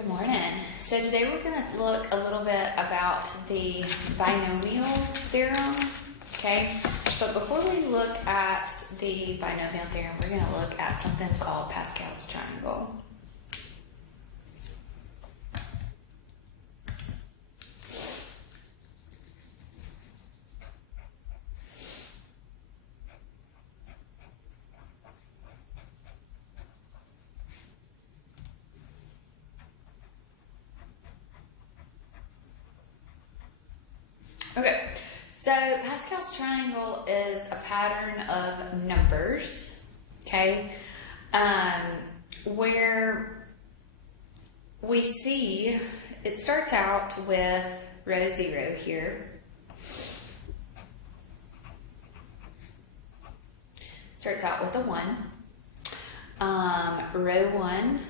Good morning. So today we're going to look a little bit about the binomial theorem, okay? But before we look at the binomial theorem, we're going to look at something called Pascal's triangle. Okay, so Pascal's triangle is a pattern of numbers, okay, where we see it starts out with row 0 here. Starts out with a 1. Row 1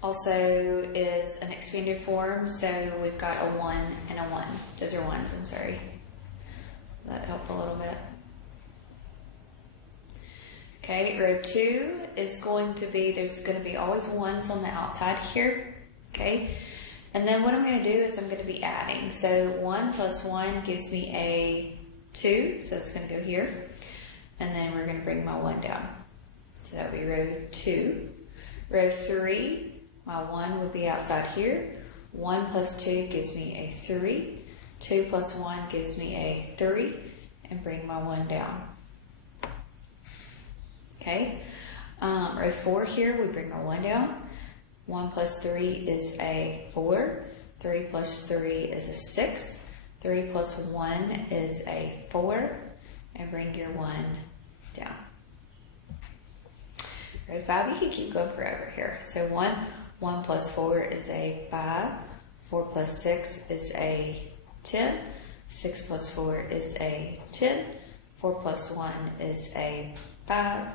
also is an expanded form, so we've got a 1 and a 1. Those are 1s, I'm sorry. Does that help a little bit? Okay, row 2 is going to be, there's going to be always 1s on the outside here. Okay, and then what I'm going to do is I'm going to be adding. So 1 plus 1 gives me a 2, so it's going to go here. And then we're going to bring my 1 down. So that would be row 2. Row 3. My 1 would be outside here. 1 plus 2 gives me a 3. 2 plus 1 gives me a 3. And bring my 1 down. Okay. Row 4 here, we bring our 1 down. 1 plus 3 is a 4. 3 plus 3 is a 6. 3 plus 1 is a 4. And bring your 1 down. Row 5, you can keep going forever here. So 1 plus 4 is a 5. 4 plus 6 is a 10. 6 plus 4 is a 10. 4 plus 1 is a 5.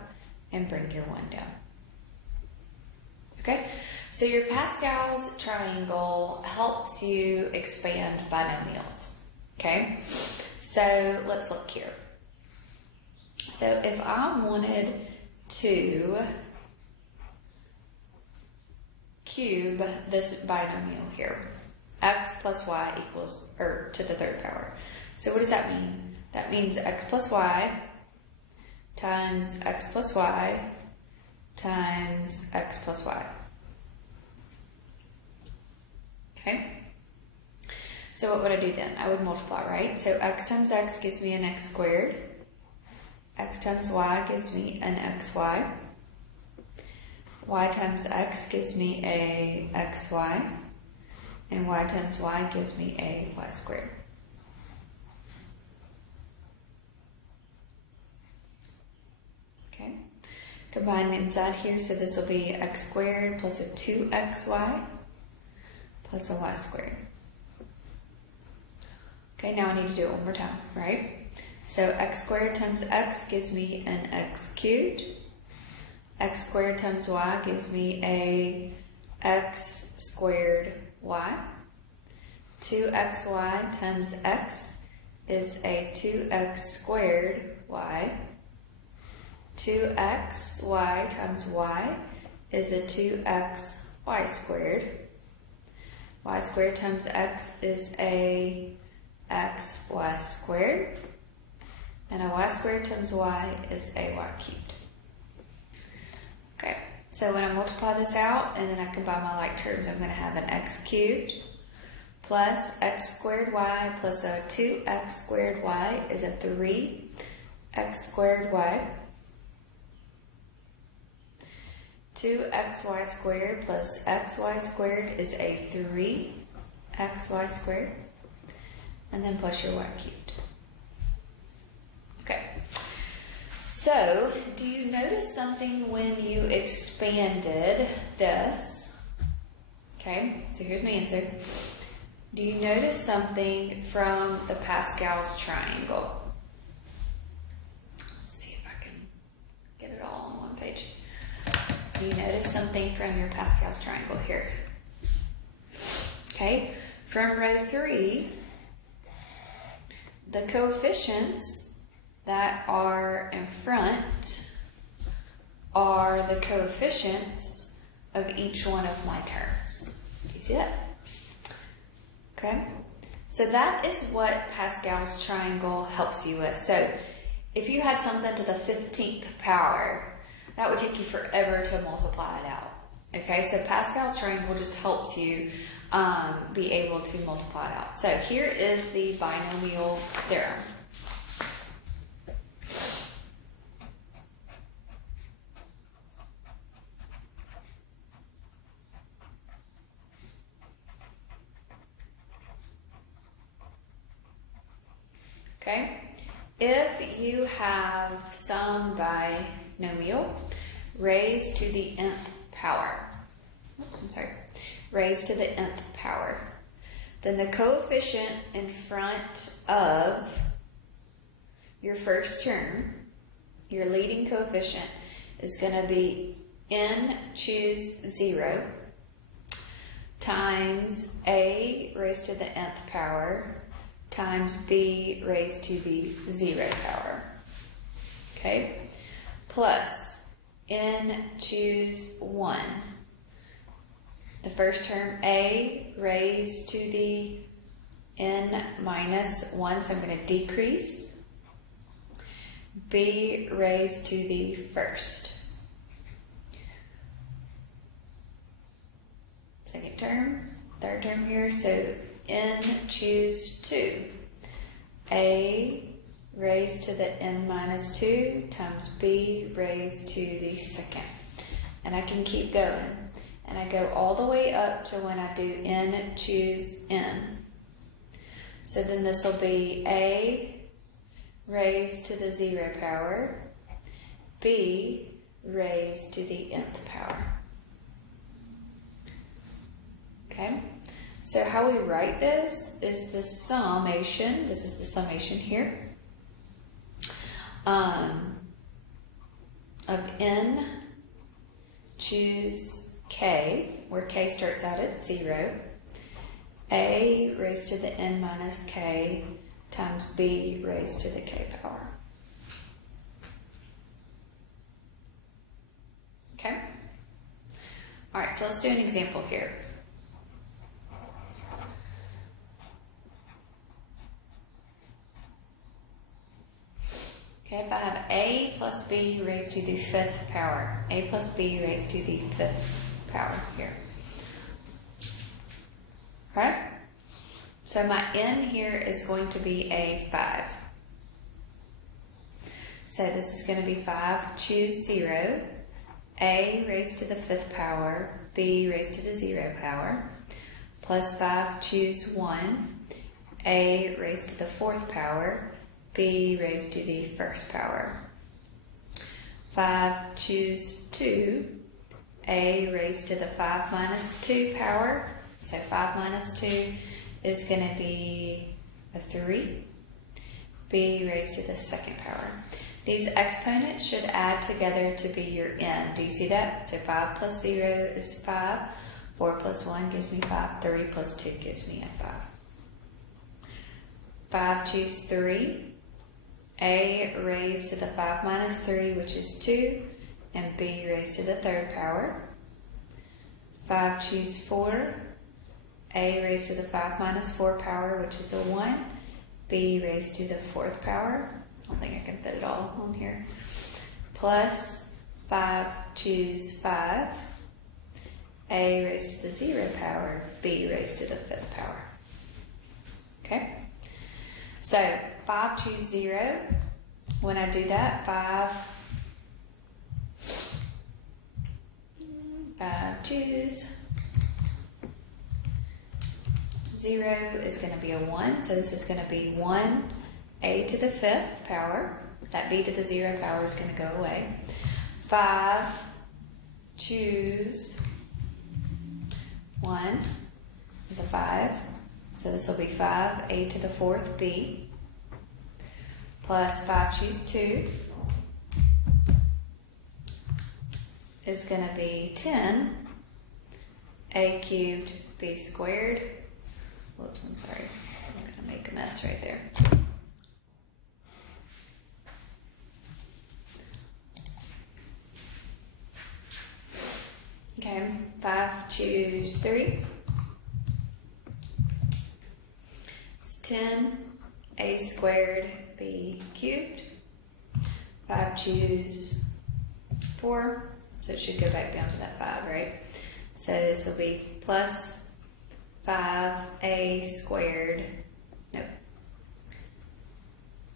And bring your 1 down. Okay? So your Pascal's triangle helps you expand binomials. Okay? So let's look here. So if I wanted to cube this binomial here, x plus y equals, or to the third power. So what does that mean? That means x plus y times x plus y times x plus y. Okay? So what would I do then? I would multiply, right? So x times x gives me an x squared. X times y gives me an xy. Y times x gives me a xy. And y times y gives me a y squared. Okay. Combine inside here, so this will be x squared plus a 2xy plus a y squared. Okay, now I need to do it one more time, right? So x squared times x gives me an x cubed. X squared times y gives me a x squared y. 2xy times x is a 2x squared y. 2xy times y is a 2xy squared. Y squared times x is a xy squared. And a y squared times y is a y cubed. Okay, so when I multiply this out and then I combine my like terms, I'm going to have an x cubed plus x squared y plus a 2x squared y is a 3x squared y. 2xy squared plus xy squared is a 3xy squared. And then plus your y cubed. Okay, so do you notice something when you expanded this? Okay, so here's my answer. Do you notice something from the Pascal's triangle? Let's see if I can get it all on one page. Do you notice something from your Pascal's triangle here? Okay, from row 3, the coefficients that are in front are the coefficients of each one of my terms. see that? Okay. So that is what Pascal's triangle helps you with. So if you had something to the 15th power, that would take you forever to multiply it out. Okay, so Pascal's triangle just helps you be able to multiply it out. So here is the binomial theorem. Okay, if you have some binomial raised to the nth power, raised to the nth power, then the coefficient in front of your first term, your leading coefficient, is going to be n choose 0 times a raised to the nth power times b raised to the 0 power, okay, plus n choose 1. The first term, a raised to the n minus 1, so I'm going to decrease, b raised to the first. Second term, third term here, so n choose 2. A raised to the n minus 2 times b raised to the second. And I can keep going. And I go all the way up to when I do n choose n. So then this will be a raised to the 0 power, b raised to the nth power. Okay? So how we write this is the summation. This is the summation here of n choose k, where k starts out at 0, a raised to the n minus k times b raised to the k power. Okay? All right, so let's do an example here. Okay, if I have a plus b raised to the 5th power, a plus b raised to the 5th power here. Okay? So my n here is going to be a 5. So this is going to be 5, choose 0, a raised to the 5th power, b raised to the 0 power, plus 5, choose 1, a raised to the 4th power, b raised to the 1st power. 5, choose 2, a raised to the 5 minus 2 power. So 5 minus 2 is going to be a 3. B raised to the 2nd power. These exponents should add together to be your n. Do you see that? So 5 plus 0 is 5. 4 plus 1 gives me 5. 3 plus 2 gives me a 5. 5, choose 3. A raised to the 5 minus 3, which is 2, and b raised to the 3rd power. 5, choose 4. A raised to the 5 minus 4 power, which is a 1. B raised to the 4th power. I don't think I can fit it all on here. Plus 5, choose 5. A raised to the 0 power, b raised to the 5th power. Okay? So 5, choose 0. When I do that, 5 choose 0 is going to be a 1. So this is going to be 1, a to the 5th power. That b to the 0 power is going to go away. 5, choose 1 is a 5. So this will be 5, a to the 4th, b. Plus 5, choose 2 is going to be 10, a cubed, b squared. Whoops, I'm sorry. I'm going to make a mess right there. Okay, 5, choose 3 10a squared b cubed. 5 choose 4, so it should go back down to that 5, right? So this will be plus 5a squared, nope,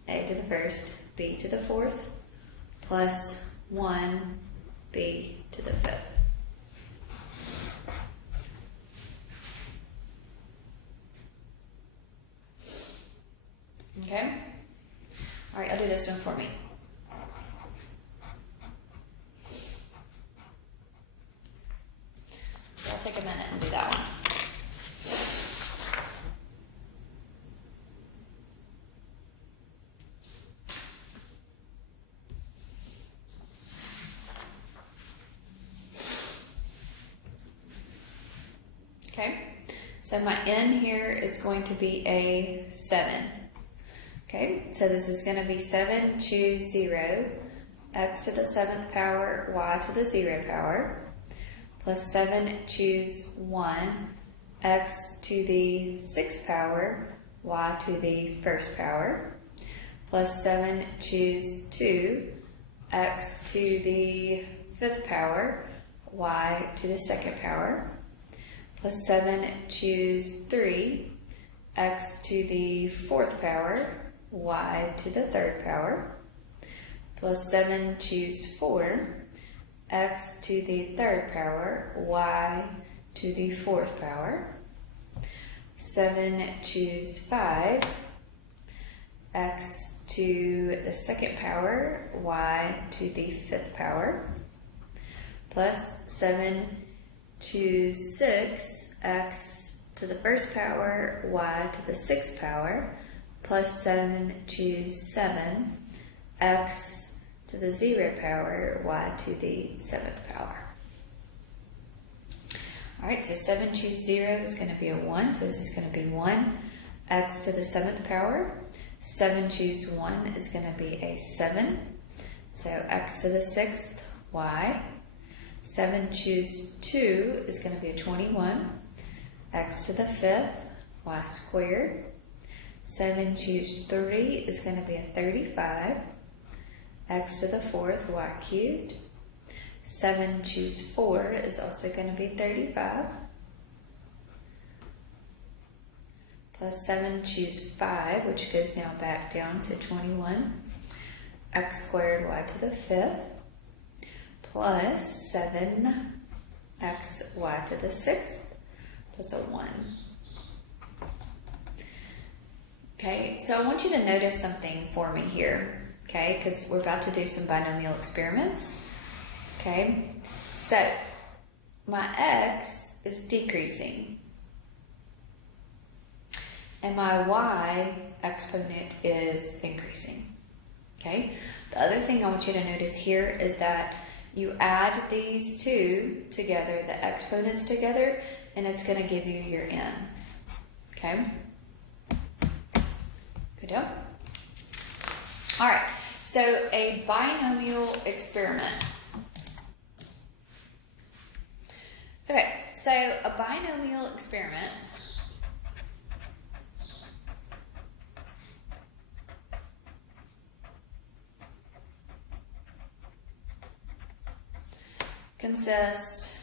a to the first, b to the fourth, plus 1b to the fifth. Okay? All right, I'll do this one for me. So I'll take a minute and do that one. Okay, so my n here is going to be a 7. Okay, so this is going to be 7, choose 0, x to the 7th power, y to the 0 power, plus 7, choose 1, x to the 6th power, y to the 1st power, plus 7, choose 2, x to the 5th power, y to the 2nd power, plus 7, choose 3, x to the 4th power, y to the 3rd power, plus 7, choose 4, x to the 3rd power, y to the 4th power, 7, choose 5, x to the 2nd power, y to the 5th power, plus 7, choose 6, x to the 1st power, y to the 6th power, plus 7, choose 7, x to the 0 power, y to the 7th power. Alright, so 7 choose 0 is going to be a 1, so this is going to be 1, x to the 7th power. 7 choose 1 is going to be a 7, so x to the 6th, y. 7 choose 2 is going to be a 21, x to the 5th, y squared. 7 choose 3 is going to be a 35, x to the 4th, y cubed. 7 choose 4 is also going to be 35, plus 7 choose 5, which goes now back down to 21, x squared, y to the 5th, plus 7, x, y to the 6th, plus a 1. Okay, so I want you to notice something for me here, okay, because we're about to do some binomial experiments. Okay, so my x is decreasing and my y exponent is increasing. Okay, the other thing I want you to notice here is that you add these two together, the exponents together, and it's going to give you your n. Okay, good deal. All right, so a binomial experiment. Okay, so a binomial experiment consists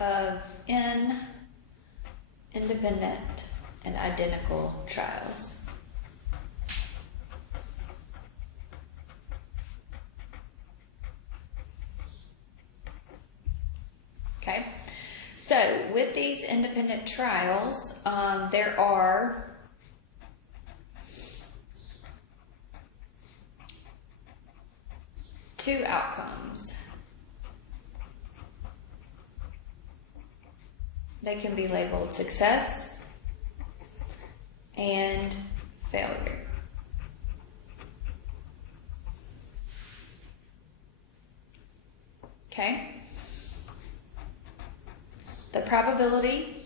of n independent and identical trials. Okay, so with these independent trials, there are two outcomes. They can be labeled success and failure. Okay? The probability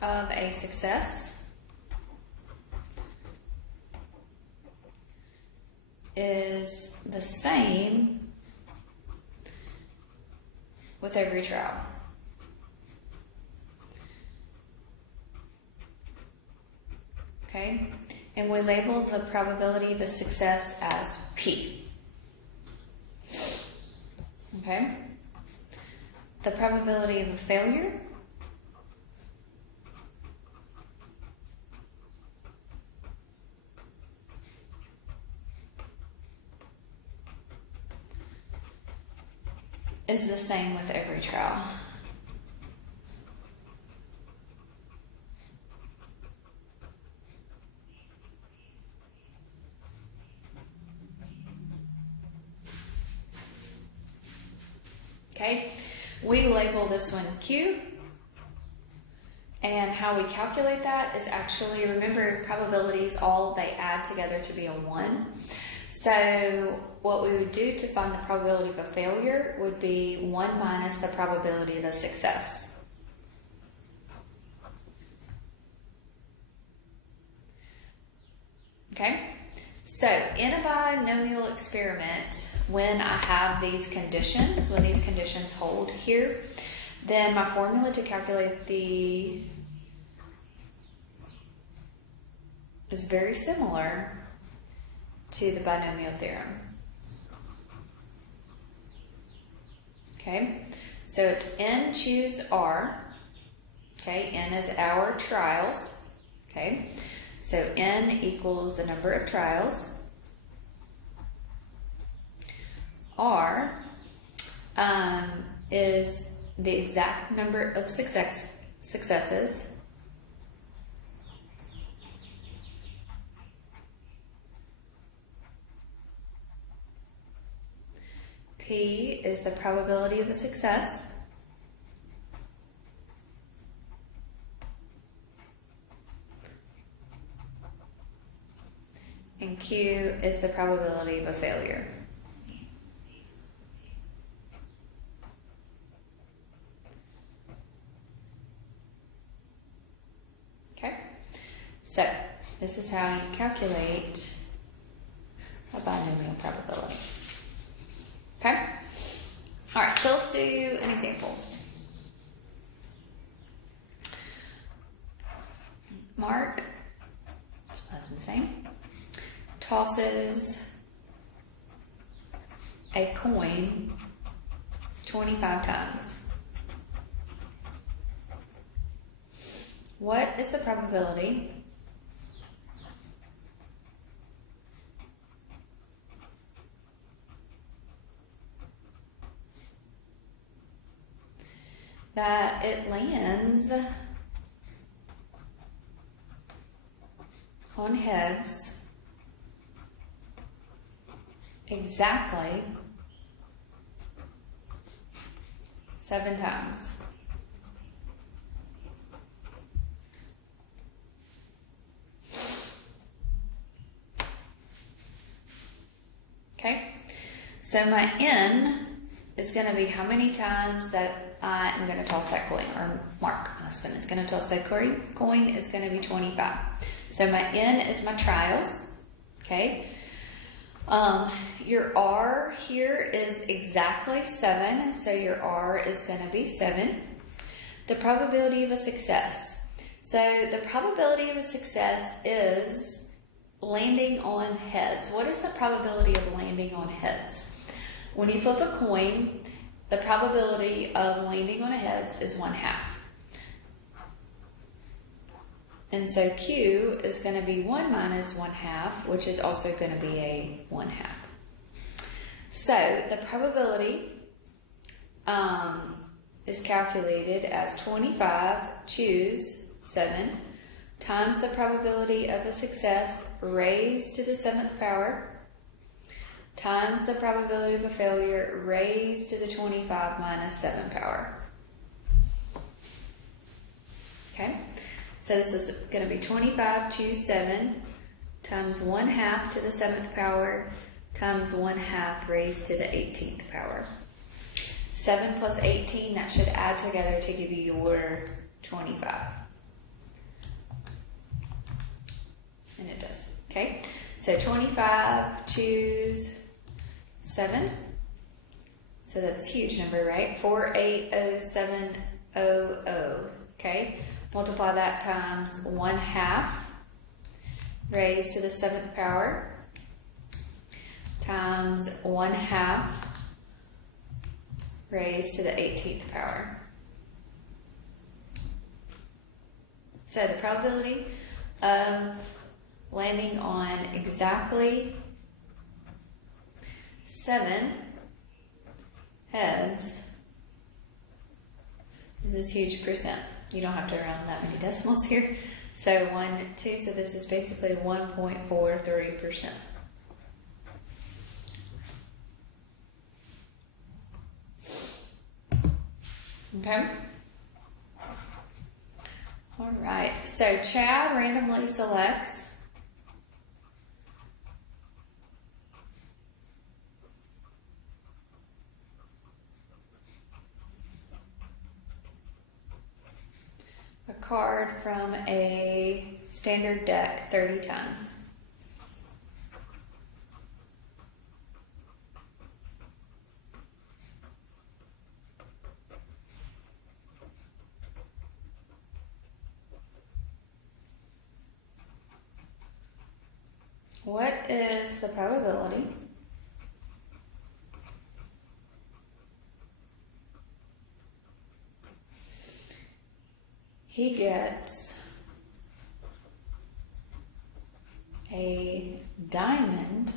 of a success is the same with every trial. Okay, and we label the probability of a success as P. Okay, the probability of a failure is the same with every trial. Okay, we label this one Q, and how we calculate that is actually, remember, probabilities, all they add together to be a 1. So what we would do to find the probability of a failure would be 1 minus the probability of a success. Okay, so in a binomial experiment, when I have these conditions, when these conditions hold here, then my formula to calculate is very similar to the binomial theorem. Okay, so it's N choose R. Okay, N is our trials. Okay, so N equals the number of trials. R is the exact number of successes. P is the probability of a success. And Q is the probability of a failure. Okay, so this is how you calculate a binomial probability. Okay, all right, so let's do an example. Mark, that's the same, tosses a coin 25 times. What is the probability that it lands on heads exactly 7 times? Okay, so my N is going to be how many times that I am going to toss that coin, or Mark, my husband, is going to toss that coin is going to be 25. So my N is my trials. Okay, your R here is exactly 7, so your R is going to be 7. The probability of a success. So the probability of a success is landing on heads. What is the probability of landing on heads? When you flip a coin, the probability of landing on a heads is 1/2. And so Q is going to be 1 minus 1/2, which is also going to be a 1/2. So the probability is calculated as 25 choose 7 times the probability of a success raised to the 7th power times the probability of a failure raised to the 25 minus 7 power. Okay, so this is going to be 25 choose 7 times 1/2 to the 7th power times 1/2 raised to the 18th power. 7 plus 18, that should add together to give you your 25. And it does. Okay, so 25 choose 7. So that's a huge number, right? 480,700. Okay, multiply that times 1/2 raised to the 7th power times 1/2 raised to the 18th power. So the probability of landing on exactly 7 heads is this huge percent. You don't have to round that many decimals here. So 1, 2, so this is basically 1.43%. Okay. All right. So Chad randomly selects a card from a standard deck 30 times. What is the probability he gets a diamond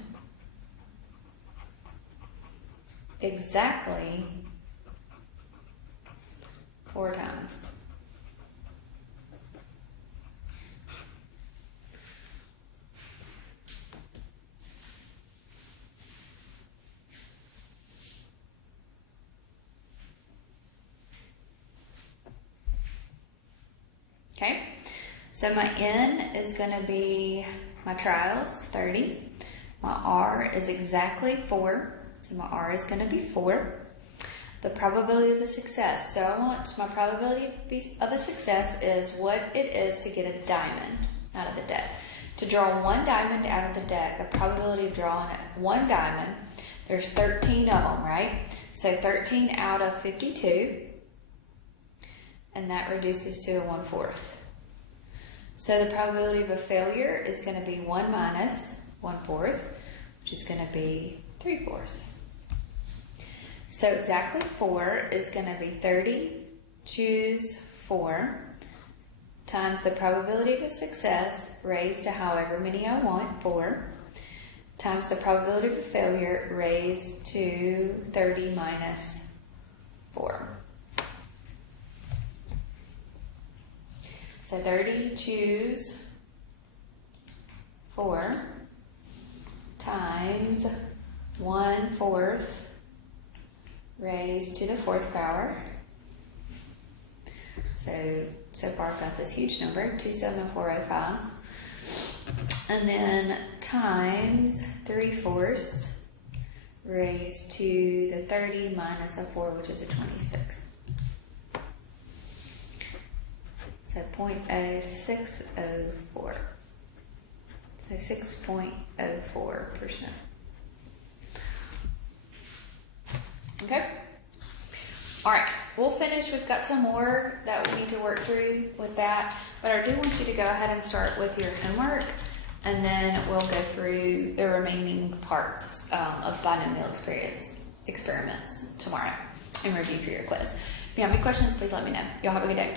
exactly 4 times? Okay, so my N is going to be my trials, 30. My R is exactly 4, so my R is going to be 4. The probability of a success. So I want my probability of a success is what it is to get a diamond out of the deck. To draw 1 diamond out of the deck, the probability of drawing 1 diamond, there's 13 of them, right? So 13 out of 52. And that reduces to a 1/4. So the probability of a failure is going to be 1 minus 1/4, which is going to be 3/4. So exactly 4 is going to be 30, choose 4, times the probability of a success raised to however many I want, 4, times the probability of a failure raised to 30 minus 4. So 30, choose 4 times 1/4 raised to the 4th power. So far I've got this huge number, 27405. And then times 3/4 raised to the 30 minus a 4, which is a 26. So 0.0604. So 6.04%. Okay. All right. We'll finish. We've got some more that we need to work through with that. But I do want you to go ahead and start with your homework. And then we'll go through the remaining parts of Binomial Experiments tomorrow and review for your quiz. If you have any questions, please let me know. Y'all have a good day.